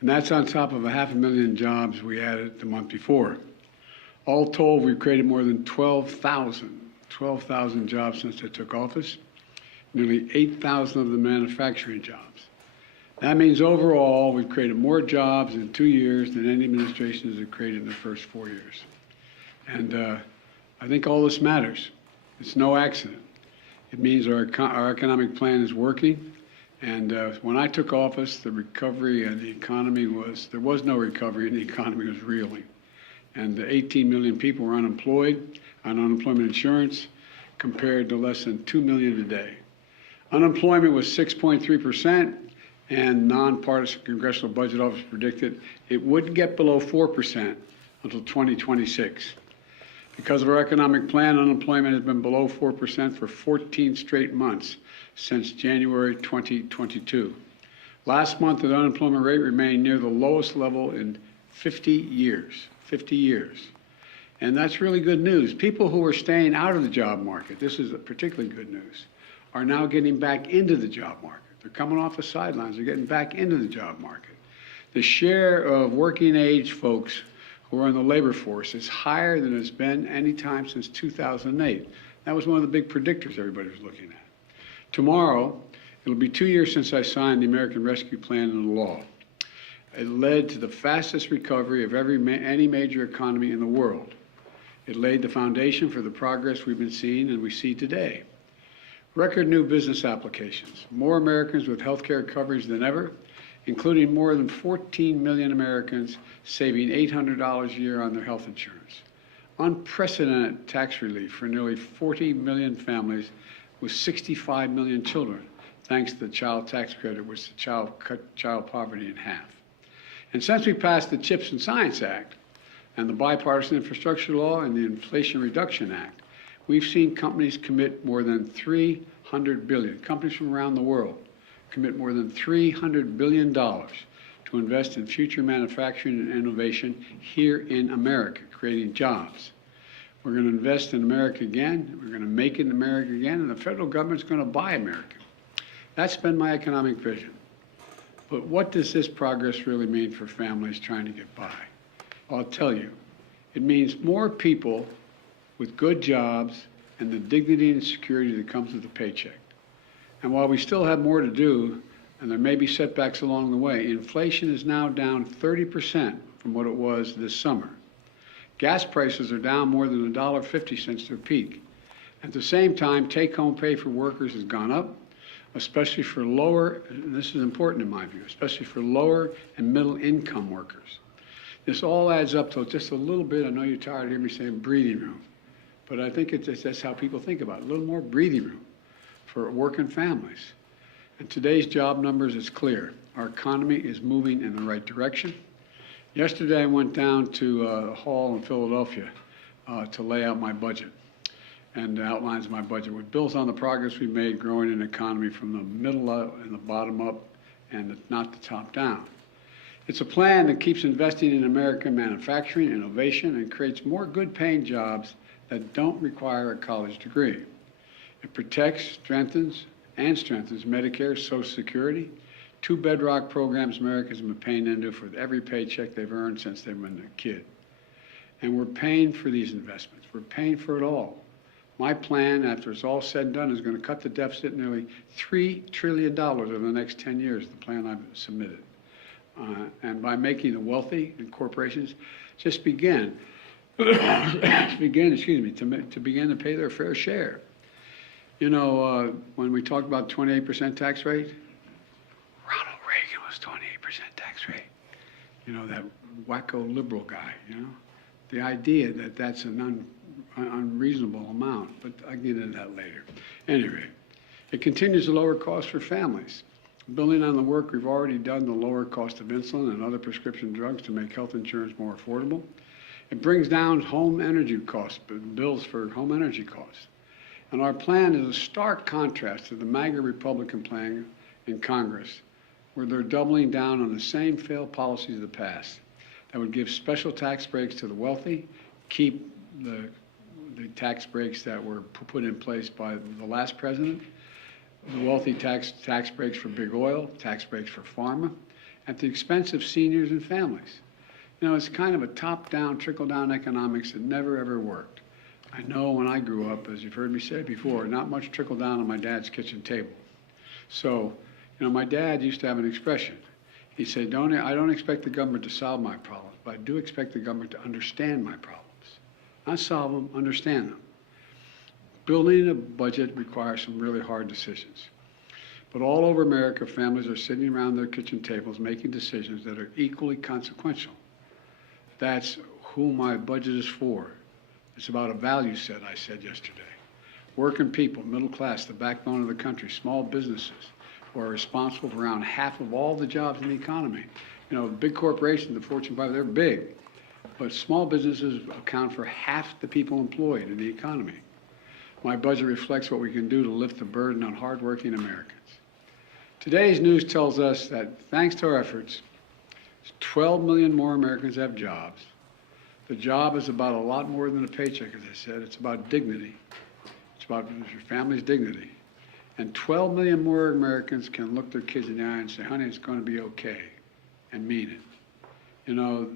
And that's on top of 500,000 jobs we added the month before. All told, we've created more than 12,000 jobs since I took office, nearly 8,000 of them manufacturing jobs. That means overall, we've created more jobs in 2 years than any administration has created in the first 4 years. And I think all this matters. It's no accident. It means our economic plan is working. And when I took office, the recovery and the economy there was no recovery and the economy was reeling. And 18 million people were unemployed on unemployment insurance compared to less than 2 million today. Unemployment was 6.3%, and nonpartisan Congressional Budget Office predicted it wouldn't get below 4% until 2026. Because of our economic plan, unemployment has been below 4% for 14 straight months since January 2022. Last month, the unemployment rate remained near the lowest level in 50 years. 50 years. And that's really good news. People who are staying out of the job market, this is particularly good news, are now getting back into the job market. They're coming off the sidelines. They're getting back into the job market. The share of working age folks who are in the labor force is higher than it's been any time since 2008. That was one of the big predictors everybody was looking at. Tomorrow, it'll be 2 years since I signed the American Rescue Plan into law. It led to the fastest recovery of any major economy in the world. It laid the foundation for the progress we've been seeing and we see today. Record new business applications, more Americans with health care coverage than ever, including more than 14 million Americans saving $800 a year on their health insurance. Unprecedented tax relief for nearly 40 million families with 65 million children, thanks to the child tax credit, which cut child poverty in half. And since we passed the CHIPS and Science Act and the Bipartisan Infrastructure Law and the Inflation Reduction Act, we've seen companies commit more than $300 billion, companies from around the world commit more than $300 billion to invest in future manufacturing and innovation here in America, creating jobs. We're going to invest in America again, we're going to make it in America again, and the federal government's going to buy America. That's been my economic vision. But what does this progress really mean for families trying to get by? I'll tell you. It means more people with good jobs and the dignity and security that comes with a paycheck. And while we still have more to do, and there may be setbacks along the way, inflation is now down 30% from what it was this summer. Gas prices are down more than $1.50 since their peak. At the same time, take-home pay for workers has gone up, especially for lower, and this is important in my view, especially for lower and middle income workers. This all adds up to just a little bit, I know you're tired of hearing me saying breathing room, but I think that's how people think about it, a little more breathing room for working families. And today's job numbers is clear. Our economy is moving in the right direction. Yesterday I went down to a hall in Philadelphia to lay out my budget and outlines my budget, which builds on the progress we've made growing an economy from the middle up and the bottom up and not the top down. It's a plan that keeps investing in American manufacturing, innovation, and creates more good-paying jobs that don't require a college degree. It protects, strengthens Medicare, Social Security, two bedrock programs Americans have been paying into for every paycheck they've earned since they've been a kid. And we're paying for these investments. We're paying for it all. My plan, after it's all said and done, is going to cut the deficit nearly $3 trillion over the next 10 years, the plan I've submitted. And by making the wealthy and corporations just begin to begin to pay their fair share. You know, when we talked about 28% tax rate, Ronald Reagan was 28% tax rate. You know, that wacko liberal guy, you know. The idea that that's an unreasonable amount, but I'll get into that later. Anyway, it continues to lower costs for families. Building on the work we've already done to lower cost of insulin and other prescription drugs to make health insurance more affordable. It brings down home energy costs, bills for home energy costs. And our plan is a stark contrast to the MAGA Republican plan in Congress, where they're doubling down on the same failed policies of the past that would give special tax breaks to the wealthy, keep the tax breaks that were put in place by the last president, the wealthy tax breaks for big oil, tax breaks for pharma, at the expense of seniors and families. You know, it's kind of a top-down, trickle-down economics that never, ever worked. I know when I grew up, as you've heard me say before, not much trickled down on my dad's kitchen table. So, you know, my dad used to have an expression. He said, I don't expect the government to solve my problems, but I do expect the government to understand my problems. Not solve them, understand them. Building a budget requires some really hard decisions. But all over America, families are sitting around their kitchen tables making decisions that are equally consequential. That's who my budget is for. It's about a value set, I said yesterday. Working people, middle class, the backbone of the country, small businesses, who are responsible for around half of all the jobs in the economy. You know, big corporations, the Fortune 500, they're big. But small businesses account for half the people employed in the economy. My budget reflects what we can do to lift the burden on hardworking Americans. Today's news tells us that thanks to our efforts, 12 million more Americans have jobs. The job is about a lot more than a paycheck, as I said. It's about dignity. It's about your family's dignity. And 12 million more Americans can look their kids in the eye and say, honey, it's going to be okay, and mean it. You know,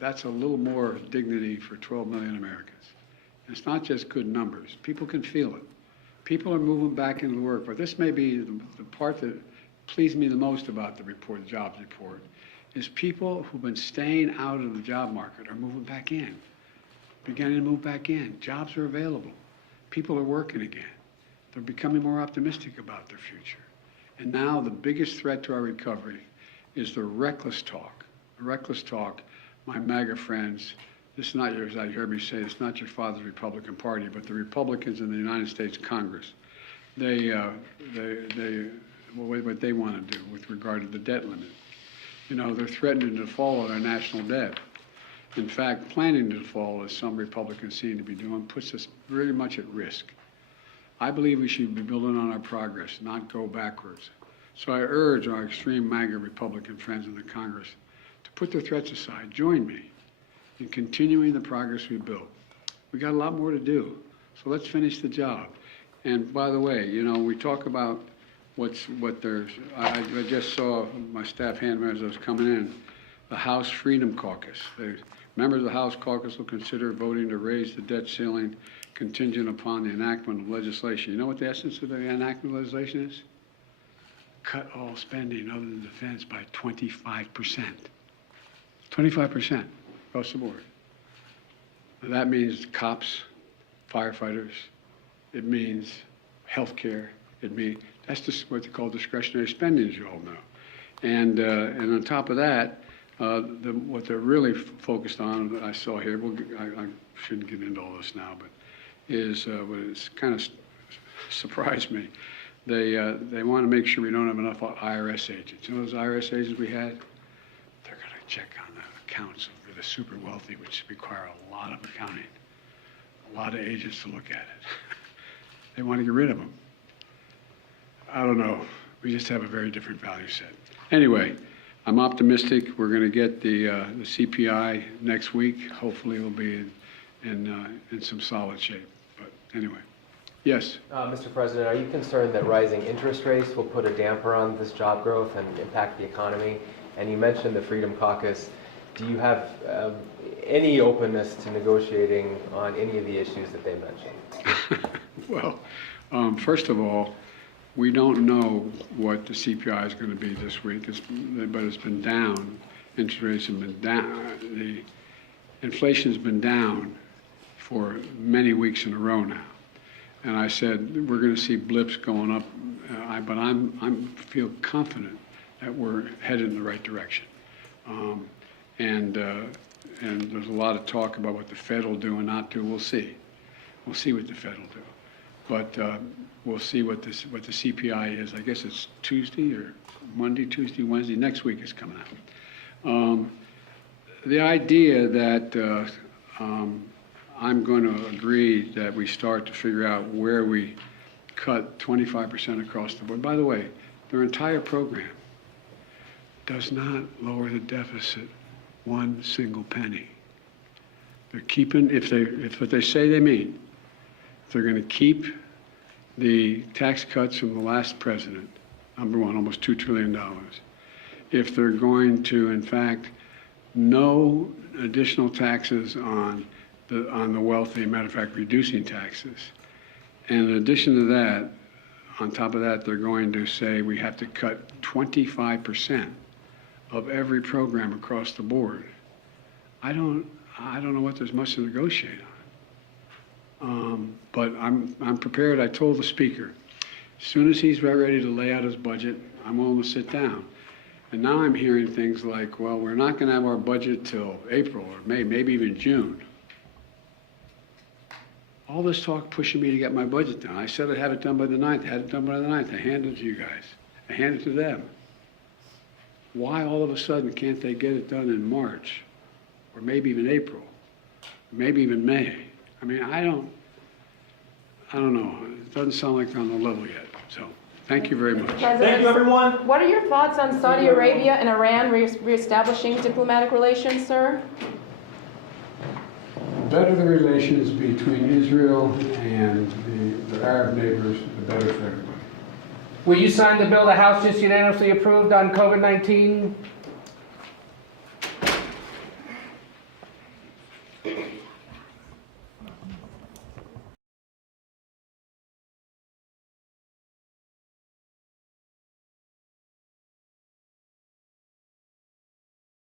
that's a little more dignity for 12 million Americans. And it's not just good numbers. People can feel it. People are moving back into the work. But this may be the part that pleased me the most about the report, the jobs report, is people who've been staying out of the job market are moving back in, beginning to move back in. Jobs are available. People are working again. They're becoming more optimistic about their future. And now the biggest threat to our recovery is the reckless talk. The reckless talk, my MAGA friends, this is not yours, I heard me say, it's not your father's Republican Party, but the Republicans in the United States Congress, what they want to do with regard to the debt limit. You know, they're threatening to default on our national debt. In fact, planning to default, as some Republicans seem to be doing, puts us very much at risk. I believe we should be building on our progress, not go backwards. So I urge our extreme MAGA Republican friends in the Congress to put their threats aside, join me in continuing the progress we built. We got a lot more to do, so let's finish the job. And by the way, you know, we talk about I just saw my staff handler as I was coming in, the House Freedom Caucus. Members of the House caucus will consider voting to raise the debt ceiling contingent upon the enactment of legislation. You know what the essence of the enactment of legislation is? Cut all spending other than defense by 25%. 25% across the board. That means cops, firefighters, it means health care, that's just what they call discretionary spending, as you all know. And on top of that, what they're really focused on, I saw here, I shouldn't get into all this now, but is what it's kind of surprised me. They want to make sure we don't have enough IRS agents. You know those IRS agents we had? They're going to check on the accounts of the super wealthy, which require a lot of accounting, a lot of agents to look at it. They want to get rid of them. I don't know. We just have a very different value set. Anyway, I'm optimistic. We're going to get the CPI next week. Hopefully, we'll be in some solid shape. But anyway, yes. Mr. President, are you concerned that rising interest rates will put a damper on this job growth and impact the economy? And you mentioned the Freedom Caucus. Do you have any openness to negotiating on any of the issues that they mentioned? Well, first of all, we don't know what the CPI is going to be this week, but it's been down. Interest rates have been down. The inflation's been down for many weeks in a row now. And I said we're going to see blips going up, but I feel confident that we're headed in the right direction. And there's a lot of talk about what the Fed will do and not do. We'll see. We'll see what the Fed will do. But we'll see what the CPI is. I guess it's Tuesday or Monday, Tuesday, Wednesday. Next week is coming out. The idea that I'm going to agree that we start to figure out where we cut 25% across the board. By the way, their entire program does not lower the deficit one single penny. They're keeping, if what they say they mean, they're going to keep the tax cuts from the last president, number one, almost $2 trillion, if they're going to, in fact, no additional taxes on the wealthy, matter of fact, reducing taxes. And in addition to that, on top of that, they're going to say we have to cut 25% of every program across the board. I don't know what there's much to negotiate on. But I'm prepared. I told the speaker, as soon as he's ready to lay out his budget, I'm willing to sit down. And now I'm hearing things like, well, we're not going to have our budget till April or May, maybe even June. All this talk pushing me to get my budget done. I said I'd have it done by the 9th. I had it done by the 9th. I handed it to you guys. I handed it to them. Why all of a sudden can't they get it done in March? Or maybe even April? Or maybe even May? I mean, I don't know. It doesn't sound like they're on the level yet. So, thank you very much. Thank you, everyone. What are your thoughts on Saudi Arabia and Iran reestablishing diplomatic relations, sir? The better the relations between Israel and the Arab neighbors, the better for everybody. Will you sign the bill the House just unanimously approved on COVID-19